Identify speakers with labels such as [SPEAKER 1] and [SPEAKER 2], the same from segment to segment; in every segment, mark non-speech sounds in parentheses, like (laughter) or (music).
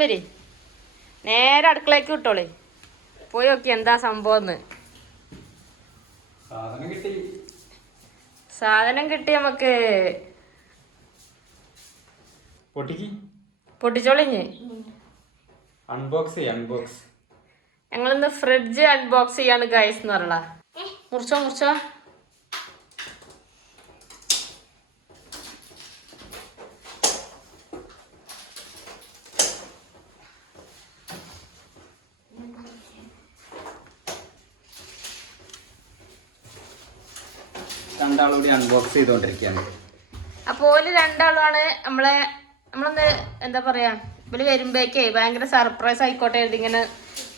[SPEAKER 1] വരി. നേരെ അടുക്കളയ്ക്ക് വിട്ടോളേ. പോയി നോക്കി എന്താ സംഭവം എന്ന്
[SPEAKER 2] സാധനം കിട്ടി
[SPEAKER 1] നമുക്ക്. പൊട്ടിച്ചോളിഞ്ഞ്
[SPEAKER 2] അൺബോക്സ് അൺബോക്സ്
[SPEAKER 1] ഞങ്ങളിന്ന് ഫ്രിഡ്ജ് അൺബോക്സ് ചെയ്യാണ് ഗൈസ് എന്ന് പറയല മുറിച്ചോ മുറിച്ചോ.
[SPEAKER 2] രണ്ടാളൂടി അൺബോക്സ് ചെയ്തോണ്ടിരിക്കുകയാണ്
[SPEAKER 1] അപ്പോൾ ഓൽ രണ്ടാളാണ് നമ്മളെ നമ്മളൊന്ന് എന്താ പറയാ ഇവർ വരുമ്പോഴേക്കേ ഭയങ്കര സർപ്രൈസ് ആയിക്കോട്ടെ ഇതിങ്ങനെ ഇങ്ങനെ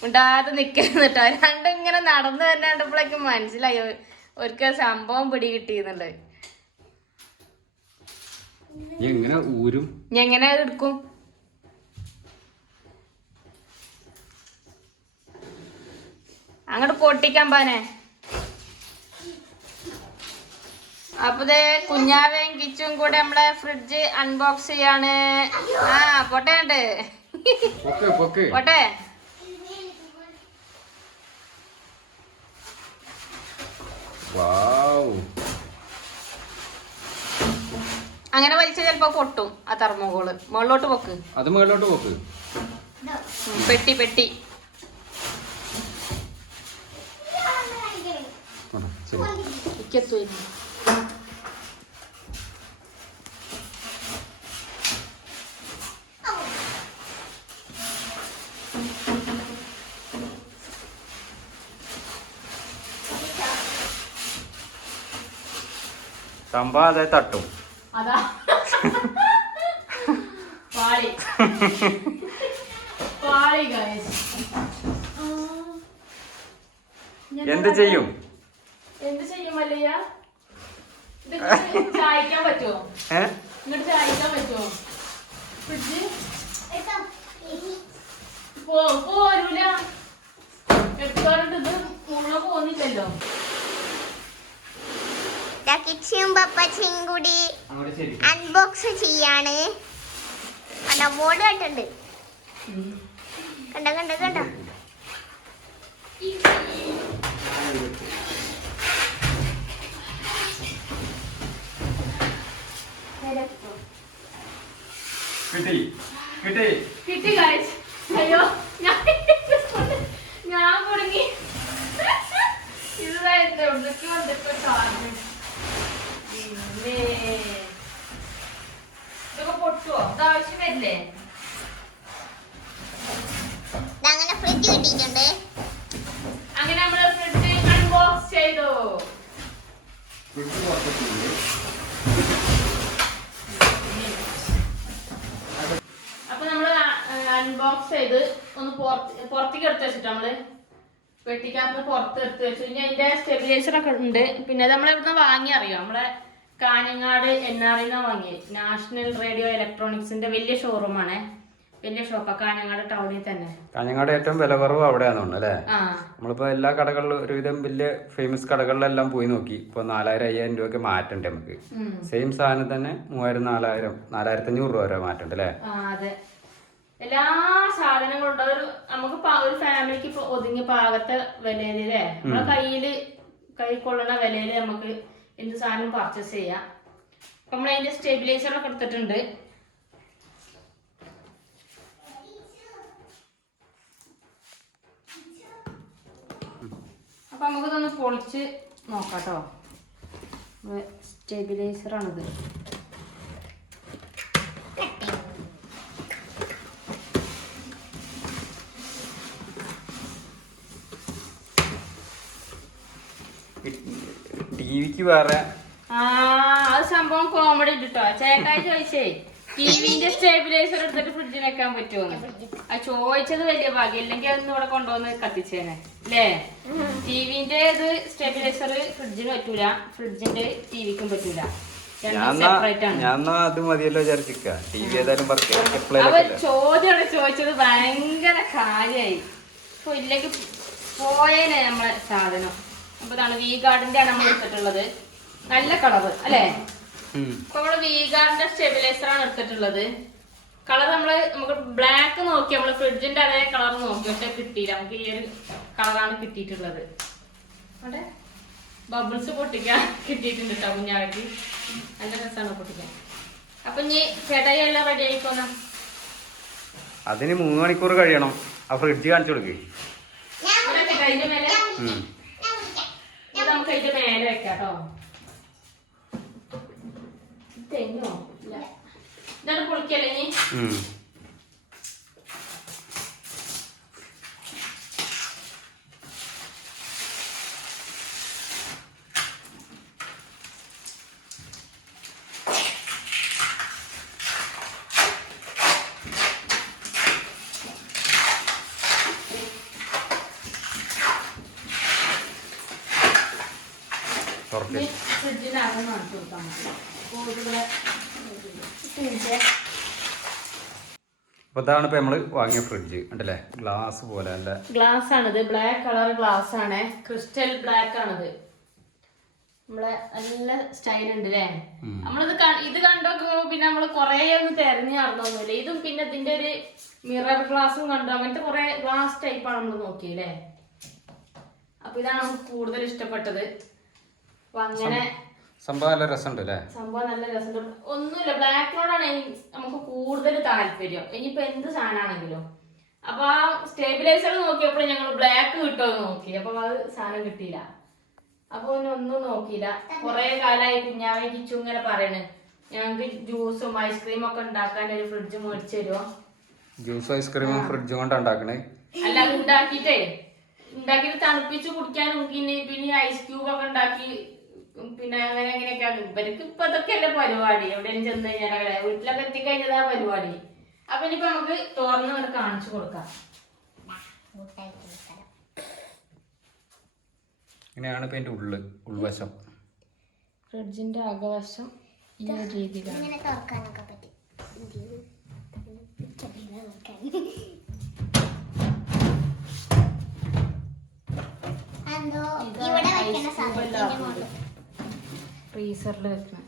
[SPEAKER 1] ഉണ്ടാതെ നിൽക്കുന്നിട്ടോ രണ്ടും ഇങ്ങനെ നടന്നു തന്നെ കണ്ടപ്പോഴേക്കും മനസ്സിലായി. ഒരിക്കൽ സംഭവം പിടി കിട്ടിയെന്നുള്ളത്
[SPEAKER 2] എങ്ങനെ ഊരും?
[SPEAKER 1] എങ്ങനെ എടുക്കും? അങ്ങോട്ട് പൊട്ടിക്കാൻ പാനെ. അപ്പൊ കുഞ്ഞാവേം കിച്ചും കൂടെ നമ്മളെ ഫ്രിഡ്ജ് അൺബോക്സ് ചെയ്യാണ്. ആ
[SPEAKER 2] പൊട്ടെ ഉണ്ട്
[SPEAKER 1] പൊട്ടെ. അങ്ങനെ വലിച്ച ചിലപ്പോ പൊട്ടും ആ തെർമോകോൾ മുകളിലോട്ട് പൊക്ക്.
[SPEAKER 2] അത് മുകളിലോട്ട് പൊക്ക്.
[SPEAKER 1] പെട്ടി പെട്ടി.
[SPEAKER 2] ആ, സംഭവം അതായത് തട്ടും.
[SPEAKER 1] അതാ. പാളി. പാളി ഗൈസ്
[SPEAKER 2] എന്ത് ചെയ്യും?
[SPEAKER 1] എന്ത് ചെയ്യും ഇത് ചായക്കാൻ പറ്റുമോ
[SPEAKER 2] ഏ?
[SPEAKER 1] ഇങ്ങോട്ട് ചായക്കാൻ പറ്റുമോ ഫ്രിഡ്ജ്? പോ പോരൂല. എടുത്തോണ്ട് ഇത്. മുഴുവൻ പോന്നില്ലല്ലോ.
[SPEAKER 3] കിച്ചിയും പപ്പച്ചയും കൂടി അൺബോക്സ് ചെയ്യാണ്. കണ്ട ബോർഡ് കണ്ടുണ്ട് കണ്ടോ കണ്ടോ കണ്ടോ.
[SPEAKER 2] കിട്ടി കിട്ടി.
[SPEAKER 1] കിട്ടി ഗൈസ് അയ്യോ ഞാൻ ഞാൻ കുടുങ്ങി ഇതായിരുന്നു എവിടേക്ക് വന്നിട്ട് ചാർജ് ഇതൊക്കെ പൊട്ടുവോ ഇത് ആവശ്യം വരില്ലേ
[SPEAKER 3] അങ്ങനെ ഫ്രിഡ്ജ് കിട്ടിയിട്ടുണ്ട്
[SPEAKER 1] അങ്ങനെ നമ്മൾ ഫ്രിഡ്ജ് അൺബോക്സ് ചെയ്തു. അപ്പൊ നമ്മൾ അൺബോക്സ് ചെയ്ത് ഒന്ന് പുറത്ത് പുറത്തേക്ക് എടുത്ത് വെച്ചിട്ട് നമ്മൾ? പെട്ടിക്കകത്ത് പുറത്ത് എടുത്ത് വെച്ചു. ഇനി അതിന്റെ സ്റ്റെബിലൈസർ ഒക്കെ ഉണ്ട്. പിന്നെ നമ്മൾ ഇവിടുന്ന് വാങ്ങി അറിയാം നമ്മളെ കാഞ്ഞങ്ങാട് എൻ ആർ ഐന്നാ വാങ്ങി നാഷണൽ റേഡിയോ ഇലക്ട്രോണിക്സിന്റെ വലിയ ഷോറൂമാണ് വലിയ ഷോപ്പ് കാഞ്ഞങ്ങാട് ടൗണിൽ തന്നെ.
[SPEAKER 2] കാഞ്ഞങ്ങാട് ഏറ്റവും വില കുറവ് അവിടെയാണെന്ന് അല്ലേ? നമ്മളിപ്പോ എല്ലാ കടകളിലും ഒരുവിധം വലിയ ഫേമസ് കടകളിലെല്ലാം പോയി നോക്കി. ഇപ്പൊ നാലായിരം അയ്യായിരം രൂപയൊക്കെ മാറ്റണ്ട് നമുക്ക്. സെയിം സാധനം തന്നെ മൂവായിരം നാലായിരം നാലായിരത്തി അഞ്ഞൂറ് രൂപ വരെ മാറ്റണ്ട് അല്ലേ?
[SPEAKER 1] അതെ. എല്ലാ സാധനങ്ങളും ഉണ്ട്. ഒരു നമുക്ക് ഒരു ഫാമിലിക്ക് ഇപ്പൊ ഒതുങ്ങി പാകത്തെ വിലയിലേ നമ്മുടെ കയ്യിൽ കൈ കൊള്ളണ വിലയിൽ നമുക്ക് എന്ത് സാധനം പർച്ചേസ് ചെയ്യാം. നമ്മൾ അതിന്റെ സ്റ്റെബിലൈസർ ഒക്കെ എടുത്തിട്ടുണ്ട്. അപ്പൊ നമുക്കിതൊന്ന് പൊളിച്ച് നോക്കാട്ടോ. സ്റ്റെബിലൈസർ ആണിത്.
[SPEAKER 2] ടി വിക്ക് വേറെ.
[SPEAKER 1] ആ അത് സംഭവം കോമഡി കിട്ടോ ചേട്ടായി ചോദിച്ചേ ടിവിന്റെ സ്റ്റേബിലൈസർ എടുത്തിട്ട് ഫ്രിഡ്ജിൽ വെക്കാൻ പറ്റുമോ ആ ചോദിച്ചത് വലിയ ഭാഗ്യം. ഇല്ലെങ്കിൽ അതൊന്നും ഇവിടെ കൊണ്ടുവന്ന് കത്തിച്ചേനെ. അല്ലേ ടിവിന്റെ ഇത് സ്റ്റേബിലൈസർ ഫ്രിഡ്ജിന് പറ്റൂല. ഫ്രിഡ്ജിന്റെ ടിവിക്കും പറ്റൂല.
[SPEAKER 2] അത് മതിയല്ലോ വിചാരിച്ചിക്ക ടി വി ഏതായാലും
[SPEAKER 1] അവർ ചോദ്യം ചോദിച്ചത് ഭയങ്കര കാര്യായി. ഇപ്പൊ ഇല്ലെങ്കിൽ പോയേനെ നമ്മളെ സാധനം. അപ്പൊ ഇതാണ് വി ഗാർഡിന്റെ ആണ് നമ്മൾ എടുത്തിട്ടുള്ളത്. നല്ല കളറ് അല്ലേ? ഇപ്പൊ നമ്മൾ വി ഗാർഡിന്റെ സ്റ്റെബിലൈസർ ആണ് എടുത്തിട്ടുള്ളത്. കളർ നമ്മൾ നമുക്ക് ബ്ലാക്ക് നോക്കി നമ്മൾ ഫ്രിഡ്ജിന്റെ അതേ കളർ നോക്കി പക്ഷെ കിട്ടിയില്ല. നമുക്ക് ഈ ഒരു കളറാണ് കിട്ടിയിട്ടുള്ളത്. അവിടെ ബബിൾസ് പൊട്ടിക്കാൻ കിട്ടിയിട്ടുണ്ട് കേട്ടോ കുഞ്ഞാവയ്ക്ക്. നല്ല രസമാണ് പൊട്ടിക്കാൻ. അപ്പൊ ഇനി ചേട്ടായി എല്ലാം റെഡി ആയിക്കോന്ന
[SPEAKER 2] അതിന് മൂന്ന് മണിക്കൂർ കഴിയണം. ആ ഫ്രിഡ്ജ് കാണിച്ചു കൊടുക്കേ.
[SPEAKER 1] വെക്കാം, മേലെ
[SPEAKER 2] ഉം.
[SPEAKER 3] ഞാൻ വിളിക്കാം
[SPEAKER 1] ഇത് നമുക്ക് അതിന്റെ മേലെ വെക്കാം കേട്ടോ തെങ്ങോ? ഇതാണ് പൊളിക്കല്ലേ ഇനി ഇനി ഫ്രിഡ്ജിനകം അപ്പോൾ ഫ്രിഡ്ജ്
[SPEAKER 2] അപ്പൊ ഇതാണ് ഇപ്പൊ നമ്മൾ വാങ്ങിയ ഫ്രിഡ്ജ്. ഉണ്ടല്ലേ ഗ്ലാസ് പോലെ അല്ല
[SPEAKER 1] ഗ്ലാസ് ആണിത് ബ്ലാക്ക് കളർ ഗ്ലാസ് ആണ് ക്രിസ്റ്റൽ ബ്ലാക്ക് ആണിത്. നമ്മളെ നല്ല സ്റ്റൈൽ ഉണ്ട് അല്ലേ. നമ്മളിത് ഇത് കണ്ടോ പിന്നെ നമ്മൾ കൊറേ ഒന്ന് തെരഞ്ഞു നടന്നൊന്നുമില്ല. ഇതും പിന്നെ ഇതിന്റെ ഒരു മിറർ ഗ്ലാസും കണ്ടു. അങ്ങനത്തെ കുറെ ഗ്ലാസ് ടൈപ്പാണ് നമ്മൾ നോക്കിയല്ലേ അപ്പൊ ഇതാണ് നമുക്ക് കൂടുതൽ ഇഷ്ടപ്പെട്ടത്. അപ്പൊ അങ്ങനെ
[SPEAKER 2] സംഭവം നല്ല രസമുണ്ട് അല്ലേ?
[SPEAKER 1] സംഭവം നല്ല രസമുണ്ട്. ഒന്നുമില്ല ബ്ലാക്കിനോടാണ് നമുക്ക് കൂടുതൽ താല്പര്യം. ഇനിയിപ്പോ എന്ത് സാധനമാണെങ്കിലും. അപ്പൊ ആ സ്റ്റേബിലൈസർ നോക്കിയപ്പോൾ ഞങ്ങൾ ബ്ലാക്ക് കിട്ടുമെന്ന് നോക്കി. അപ്പൊ അത് സാധനം കിട്ടിയില്ല. അപ്പൊ പിന്നെ ഒന്നും നോക്കിയില്ല. കുറെ കാലമായി കുഞ്ഞാവെ കിച്ചു ഇങ്ങനെ പറയണ്. ഞങ്ങൾക്ക് ജ്യൂസും ഐസ്ക്രീം ഒക്കെ ഉണ്ടാക്കാൻ ഒരു ഫ്രിഡ്ജ് മേടിച്ചു തരുമോ
[SPEAKER 2] ജ്യൂസും ഐസ്ക്രീമും ഫ്രിഡ്ജും കൊണ്ട് ഉണ്ടാക്കണേ?
[SPEAKER 1] അല്ല അത് ഉണ്ടാക്കിട്ടേ ഉണ്ടാക്കിട്ട് തണുപ്പിച്ച് കുടിക്കാനും പിന്നെ പിന്നെ ഐസ് ക്യൂബ് ഒക്കെ ഉണ്ടാക്കി പിന്നെ അങ്ങനെ അങ്ങനെയൊക്കെ ആക്കും. ഇവർക്ക് ഇപ്പൊ അതൊക്കെ അല്ല പരിപാടി? എവിടെയും ചെന്ന് കഴിഞ്ഞാൽ വീട്ടിലൊക്കെ എത്തിക്കഴിഞ്ഞതാ പരിപാടി. അപ്പൊ ഇനിയിപ്പോ നമുക്ക് തുറന്ന് ഇവിടെ കാണിച്ചു കൊടുക്കാം.
[SPEAKER 2] ഇങ്ങനെയാണ് ഇപ്പൊ എന്റെ ഉള്ളു ഉൾവശം.
[SPEAKER 1] ഫ്രിഡ്ജിന്റെ അകവശം ഈ രീതിയിലാണ്.
[SPEAKER 3] ഇങ്ങനെ തുറക്കാനൊക്കെ പറ്റും. ഇവിടെ വെക്കുന്ന സാധനത്തിന്റെ മുകളിൽ
[SPEAKER 1] ഫ്രീസറിൽ വെക്കണം?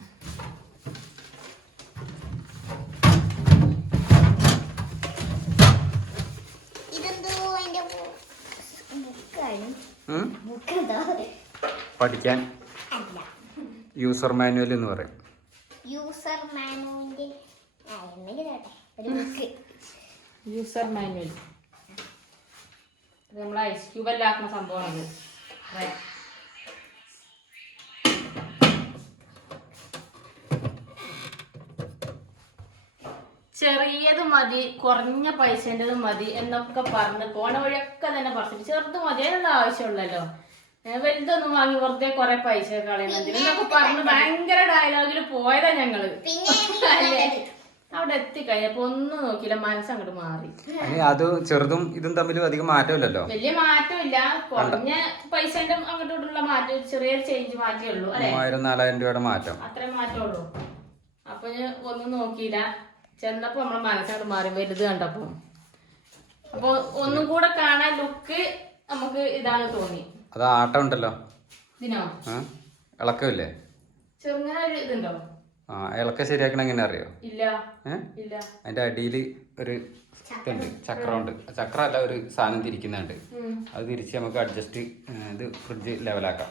[SPEAKER 2] പഠിക്കാൻ.
[SPEAKER 3] അല്ല.
[SPEAKER 2] യൂസർ മാനുവൽ എന്ന് പറയും.
[SPEAKER 3] യൂസർ മാനുവിന്റെ ആ എന്തെങ്കിലും കേട്ടെ ഒരു ബുക്ക്
[SPEAKER 1] യൂസർ മാനുവൽ നമ്മൾ ഐസ് ക്യൂബ് എല്ലാം ആക്കുന്ന സംഭവമാണ് ചെറിയത് മതി കുറഞ്ഞ പൈസേന്റെത് മതി എന്നൊക്കെ പറഞ്ഞ് പോണ വഴിയൊക്കെ തന്നെ പറഞ്ഞു ചെറുത് മതി അതിനുള്ള ആവശ്യമുള്ളല്ലോ. വലുതൊന്നും വാങ്ങി വെറുതെ കുറെ പൈസ കളയുന്നുണ്ട് എന്നൊക്കെ പറഞ്ഞ് ഭയങ്കര ഡയലോഗിൽ പോയതാ ഞങ്ങൾ.
[SPEAKER 3] പിന്നെ
[SPEAKER 1] എത്തി അവിടെ എത്തിക്കഴിഞ്ഞപ്പോ ഒന്നും നോക്കിയില്ല മനസ്സങ്ങോട്ട് മാറി.
[SPEAKER 2] അതിന് അത് ചെറുതും ഇതും തമ്മിൽ അധികം മാറ്റമില്ലല്ലോ?
[SPEAKER 1] വലിയ മാറ്റമില്ല. കുറഞ്ഞ പൈസന്റെ അങ്ങോട്ടും ഇങ്ങോട്ടുള്ള മാറ്റം ചെറിയ ചേഞ്ച് മാറ്റേ ഉള്ളൂ അല്ലെ?
[SPEAKER 2] മൂവായിരം നാലായിരം രൂപയുടെ മാറ്റം.
[SPEAKER 1] അത്രയും മാറ്റമുള്ളൂ അപ്പൊ ഞാൻ ഒന്നും നോക്കിയില്ല. ചെന്നപ്പോ നമ്മളെ മനസ്സങ്ങോട്ട് മാറി. വലുത് കണ്ടപ്പോ. അപ്പൊ ഒന്നും കൂടെ കാണാൻ ലുക്ക് നമുക്ക് ഇതാണ് തോന്നി.
[SPEAKER 2] അത് ആട്ടം ഉണ്ടല്ലോ.
[SPEAKER 1] ഇതിനോ?
[SPEAKER 2] ഇളക്കമില്ലേ?
[SPEAKER 1] ചെറുങ്ങനെ ഒരു ഇതുണ്ടോ?
[SPEAKER 2] ആ ഇളക്കം ശരിയാക്കണ എങ്ങനെ അറിയോ?
[SPEAKER 1] ഇല്ല. ഇല്ല.
[SPEAKER 2] അതിന്റെ അടിയിൽ ഒരു ഇതുണ്ട്. ചക്രമുണ്ട്. ഉണ്ട് ചക്രം അല്ല ഒരു സാധനം തിരിക്കുന്നുണ്ട്. അത് തിരിച്ച് നമുക്ക് അഡ്ജസ്റ്റ് ഇത് ഫ്രിഡ്ജ് ലെവലാക്കാം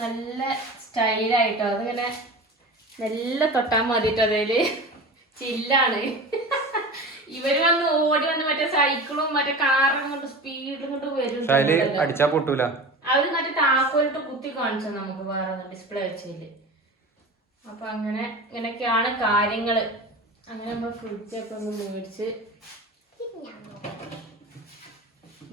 [SPEAKER 1] നല്ല സ്റ്റൈലായിട്ടോ? അതിങ്ങനെ നല്ല തൊട്ടാൻ മതിട്ടോ അതേൽ. ചില്ലാണ്. ഇവർ വന്ന് ഓടി വന്ന് മറ്റേ സൈക്കിളും മറ്റേ കാറും കൊണ്ട് സ്പീഡും കൊണ്ട് വരും
[SPEAKER 2] അടിച്ചാ പൊട്ടൂല.
[SPEAKER 1] അവർ മറ്റേ താക്കോലിട്ട് കുത്തി കാണിച്ചു നമുക്ക് വേറെ ഡിസ്പ്ലേ വെച്ചതിൽ. അപ്പൊ അങ്ങനെ ഇങ്ങനെയൊക്കെയാണ് കാര്യങ്ങൾ. അങ്ങനെ നമ്മൾ ഫ്രിഡ്ജൊക്കെ ഒന്ന് മേടിച്ച്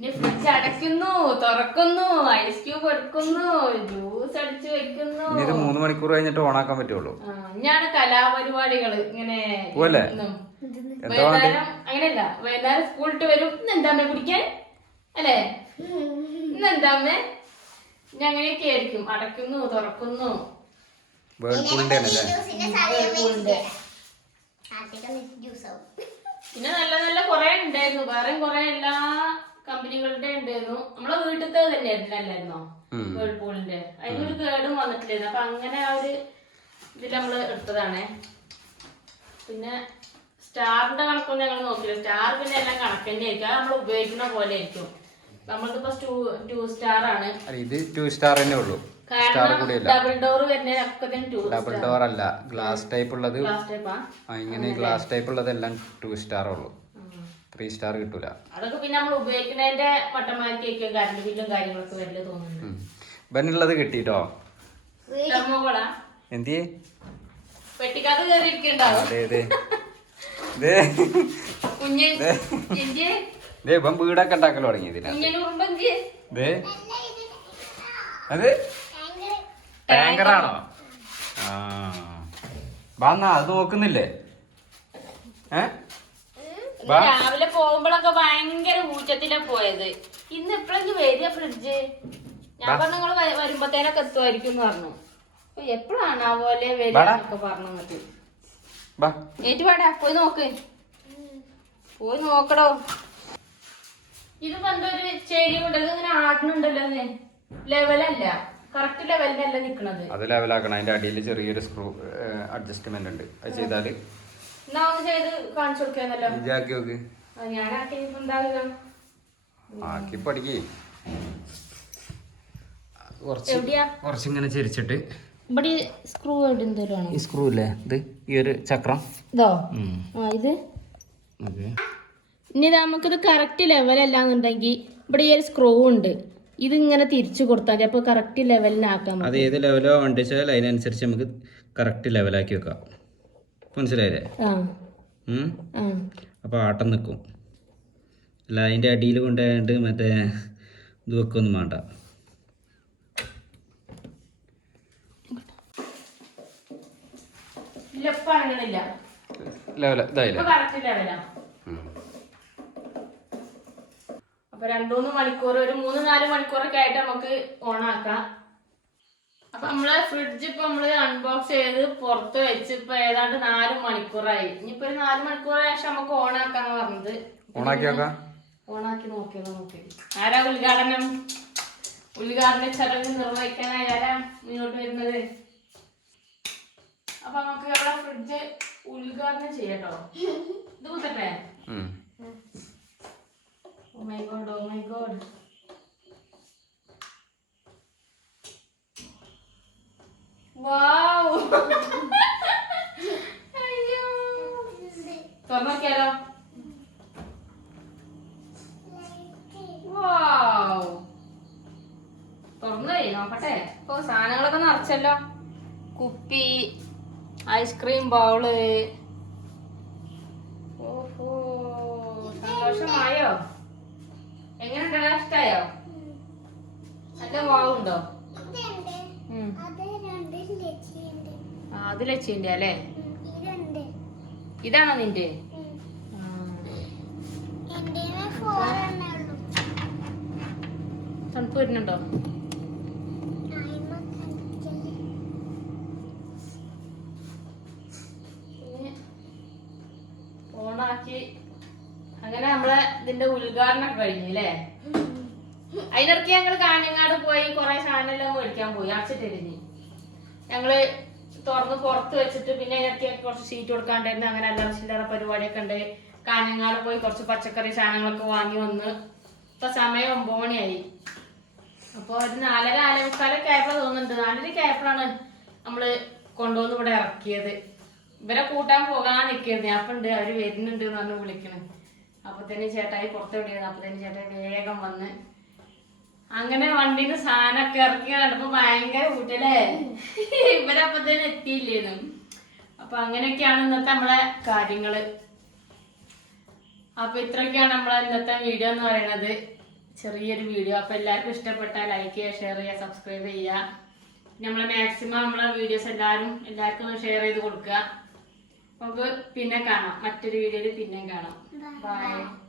[SPEAKER 1] ഇനി ഫ്രിഡ്ജ് അടയ്ക്കുന്നു തുറക്കുന്നു ഐസ് ക്യൂബ് എടുക്കുന്നു ജ്യൂസ് അടിച്ചു വെക്കുന്നു.
[SPEAKER 2] ഇനി ഇത് മൂന്ന് മണിക്കൂർ കഴിഞ്ഞിട്ട് ഓണാക്കാൻ പറ്റുള്ളൂ.
[SPEAKER 1] ആ, ഇനിയാണ് കലാപരിപാടികൾ ഇങ്ങനെ
[SPEAKER 2] വേണ്ടേ?
[SPEAKER 1] വൈകുന്നേരം അങ്ങനെയല്ല വൈകുന്നേരം സ്കൂളിട്ട് വരും. ഇന്ന് എന്താ അമ്മേ കുടിക്കാൻ? അല്ലേ? ഇന്ന് എന്താ അമ്മേ? ഇനി അങ്ങനെയൊക്കെ ആയിരിക്കും. അടയ്ക്കുന്നു തുറക്കുന്നു. പിന്നെ നല്ല നല്ല കൊറേ ഉണ്ടായിരുന്നു. വേറെ കൊറേ എല്ലാ കമ്പനികളുടെ ഉണ്ടായിരുന്നു. നമ്മളെ വീട്ടിലത്തെ തന്നെയായിരുന്നു അല്ലായിരുന്നോ. വേൾപൂളിന്റെ അതിനൊരു കേടും വന്നിട്ടില്ലായിരുന്നു. അപ്പൊ അങ്ങനെ ആ ഒരു ഇതിൽ നമ്മൾ എടുത്തതാണേ. പിന്നെ സ്റ്റാറിന്റെ കണക്കൊന്നും ഞങ്ങൾ നോക്കില്ല സ്റ്റാർ പിന്നെ എല്ലാം കണക്ക് തന്നെ ആയിരിക്കും അത് നമ്മൾ ഉപയോഗിക്കുന്ന പോലെ ആയിരിക്കും ടു ടു സ്റ്റാർ ആണ്.
[SPEAKER 2] ഇത് ടു സ്റ്റാർ തന്നെ ഉള്ളൂ.
[SPEAKER 1] ഡബിൾ ഡോർ
[SPEAKER 2] ഡബിൾ ഡോർ അല്ല. ഗ്ലാസ് ടൈപ്പ് ഉള്ളത്.
[SPEAKER 1] ഗ്ലാസ് ടൈപ്പാ
[SPEAKER 2] ആ, ഇങ്ങനെ ഗ്ലാസ് ടൈപ്പ് ഉള്ളതെല്ലാം ടു സ്റ്റാർ ഉള്ളൂ. ത്രീ സ്റ്റാർ കിട്ടൂല.
[SPEAKER 1] അതൊക്കെ പിന്നെ നമ്മൾ ഉപയോഗിക്കുന്നതിന്റെ മട്ടന്മാർക്കൊക്കെ കറണ്ട് ബില്ലും കാര്യങ്ങളൊക്കെ വരില്ല
[SPEAKER 2] തോന്നുന്നു. ഇവനുള്ളത് കിട്ടിട്ടോ? എന്തിയേ?
[SPEAKER 1] പെട്ടിക്കകത്ത് കയറി ഇരിക്കണ്ടാവും
[SPEAKER 2] അതെ അതെ. (laughs) ദേ.
[SPEAKER 1] കുഞ്ഞ് ഇഞ്ചി
[SPEAKER 2] ദേ ഇവൻ വീടൊക്കെ ഉണ്ടാക്കൽ തുടങ്ങി ഇതിനാ അത്? ടാങ്കറാണോ? ആ. വാന്നാ അത് നോക്കുന്നില്ലേ? ഏ?
[SPEAKER 1] ഇത് രാവിലെ പോകുമ്പോഴൊക്കെ ഭയങ്കര ഊറ്റത്തിലാ പോയത്. ഇന്ന് എപ്പോഴെങ്കിലും വരിക ഫ്രിഡ്ജ് ഞാൻ പറഞ്ഞു നിങ്ങൾ വരുമ്പത്തേനൊക്കെ എത്തുമായിരിക്കും എന്ന് പറഞ്ഞു എപ്പോഴാണ് ആ പോലെ വരിക. പറഞ്ഞു മതി ഏറ്റുപാടാ പോയി നോക്ക്. പോയി നോക്കടോ. ഇത് ഒരു ചെരി കൊണ്ട് ഇങ്ങനെ ആടുന്നുണ്ടല്ലോ ലെവലല്ല കറക്റ്റ് ലെവലിനല്ല നിക്കണത്.
[SPEAKER 2] അത് ലെവലാക്കണം അതിന്റെ അടിയിൽ ചെറിയൊരു സ്ക്രൂ അഡ്ജസ്റ്റ്മെന്റ് ഉണ്ട്. അത്
[SPEAKER 1] ചെയ്താൽ
[SPEAKER 2] ആക്കി പഠിക്കേ. കുറച്ച്
[SPEAKER 1] എവിടെയാ?
[SPEAKER 2] കുറച്ചിങ്ങനെ ചെരിച്ചിട്ട്.
[SPEAKER 1] ഇവിടെ സ്ക്രൂ എന്തോരാണോ
[SPEAKER 2] ഈ സ്ക്രൂ ഇല്ലേ? ഇത് ഈ ഒരു ചക്രം.
[SPEAKER 1] ഇതോ. ആ ഇത്? ഇനി നമുക്കിത് കറക്റ്റ് ലെവലല്ലാന്നുണ്ടെങ്കിൽ ഇവിടെ ഈ ഒരു സ്ക്രൂ ഉണ്ട്. ഇത് ഇങ്ങനെ തിരിച്ചു കൊടുത്താൽ മതി. അപ്പൊ കറക്റ്റ് ലെവലിനാക്കാം
[SPEAKER 2] അത് ഏത് ലെവലോ വണ്ടിച്ചാൽ അതിനനുസരിച്ച് നമുക്ക് കറക്റ്റ് ലെവലാക്കി വെക്കാം. മനസ്സിലായില്ലേ? അപ്പോൾ ആട്ടം നിൽക്കും അല്ല അതിന്റെ അടിയിൽ കൊണ്ടുപോയിട്ട് മറ്റേ ഇത് വെക്കൊന്നും വേണ്ട.
[SPEAKER 1] അപ്പൊ രണ്ടൂന്ന് മണിക്കൂർ ഒരു മൂന്ന് നാല് മണിക്കൂറൊക്കെ ആയിട്ട് നമുക്ക് ഓൺ ആക്കാം അപ്പൊ നമ്മൾ ഫ്രിഡ്ജ് ഇപ്പൊ നമ്മൾ അൺബോക്സ് ചെയ്ത് പുറത്ത് വെച്ച് ഇപ്പൊ ഏതാണ്ട് നാല് മണിക്കൂറായി. ഇനിയിപ്പോ ഒരു നാല് മണിക്കൂർ ശേഷം നമുക്ക് ഓൺ ആക്കാന്ന് പറഞ്ഞത്
[SPEAKER 2] ഓണാക്കി നോക്കാം.
[SPEAKER 1] ഓണാക്കി നോക്കിയത് നോക്കി ആരാ ഉദ്ഘാടനം? ഉദ്ഘാടന ചടങ്ങ് നിർവഹിക്കാനായി ആരാ മുന്നോട്ട് വരുന്നത്? അപ്പൊ നമുക്ക് അവിടെ ഫ്രിഡ്ജ് ഉദ്ഘാടനം ചെയ്യട്ടോ. ഇത് കുത്തട്ടെ? ഓ my god oh my god wow. അയ്യോ. തുറന്നു നോക്കിയാലോ വാവ്. തുറന്നേ നോക്കട്ടെ. ഇപ്പൊ സാധനങ്ങളൊക്കെ നിറച്ചല്ലോ. കുപ്പി ഐസ്ക്രീം ബൗൾ അത് ലച്ചിന്റെ അല്ലേ? ഇതാണോ നിന്റെ. തണുപ്പ് വരുന്നുണ്ടോ? ഓണാക്കി അങ്ങനെ നമ്മളെ ഇതിന്റെ ഉദ്ഘാടനം കഴിഞ്ഞു അല്ലേ? അതിനിടയ്ക്ക് ഞങ്ങൾ കാഞ്ഞങ്ങാട് പോയി കുറെ സാധനം എല്ലാം മേടിക്കാൻ പോയി. അച്ഛൻ തിരിഞ്ഞ് ഞങ്ങൾ തുറന്ന് പുറത്ത് വെച്ചിട്ട് പിന്നെ അതിനിടയ്ക്ക് കുറച്ച് സീറ്റ് കൊടുക്കാണ്ടായിരുന്നു. അങ്ങനെ അല്ലറ ചില്ലറ പരിപാടിയൊക്കെ ഉണ്ട്. കാഞ്ഞങ്ങാട് പോയി കുറച്ച് പച്ചക്കറി സാധനങ്ങളൊക്കെ വാങ്ങി വന്ന്. ഇപ്പൊ സമയം ഒമ്പത് മണിയായി. അപ്പോൾ ഒരു നാലര ആലമുക്കാലൊക്കെ ആയപ്പോൾ തോന്നുന്നുണ്ട്. നാലരയ്ക്ക് ആയപ്പോഴാണ് നമ്മൾ കൊണ്ടുവന്ന് ഇവിടെ ഇറക്കിയത്. ഇവരെ കൂട്ടാൻ പോകാൻ നിൽക്കുന്നത് ഞാൻ ഉണ്ട് അവർ വരുന്നുണ്ട് എന്ന് പറഞ്ഞ് വിളിക്കണ്. അപ്പൊ തന്നെ ചേട്ടായി പുറത്തെവിടെയാണ് അപ്പൊ തന്നെ ചേട്ടായി വേഗം വന്ന് അങ്ങനെ വണ്ടിന് സാധനമൊക്കെ ഇറക്കി കണ്ടപ്പോ ഭയങ്കര കൂട്ടല്ലേ ഇവരപ്പൊ തന്നെ എത്തിയില്ലേന്ന്. അപ്പൊ അങ്ങനെയൊക്കെയാണ് ഇന്നത്തെ നമ്മളെ കാര്യങ്ങൾ. അപ്പൊ ഇത്രയൊക്കെയാണ് നമ്മളെ ഇന്നത്തെ വീഡിയോ എന്ന് പറയുന്നത് ചെറിയൊരു വീഡിയോ. അപ്പൊ എല്ലാവർക്കും ഇഷ്ടപ്പെട്ടാൽ ലൈക്ക് ചെയ്യുക ഷെയർ ചെയ്യുക സബ്സ്ക്രൈബ് ചെയ്യുക. നമ്മളെ മാക്സിമം നമ്മളെ വീഡിയോസ് എല്ലാവരും എല്ലാവർക്കും ഒന്ന് ഷെയർ ചെയ്ത് കൊടുക്കുക. നമുക്ക് പിന്നെ കാണാം. മറ്റൊരു വീഡിയോയിൽ പിന്നെ കാണാം. ബൈ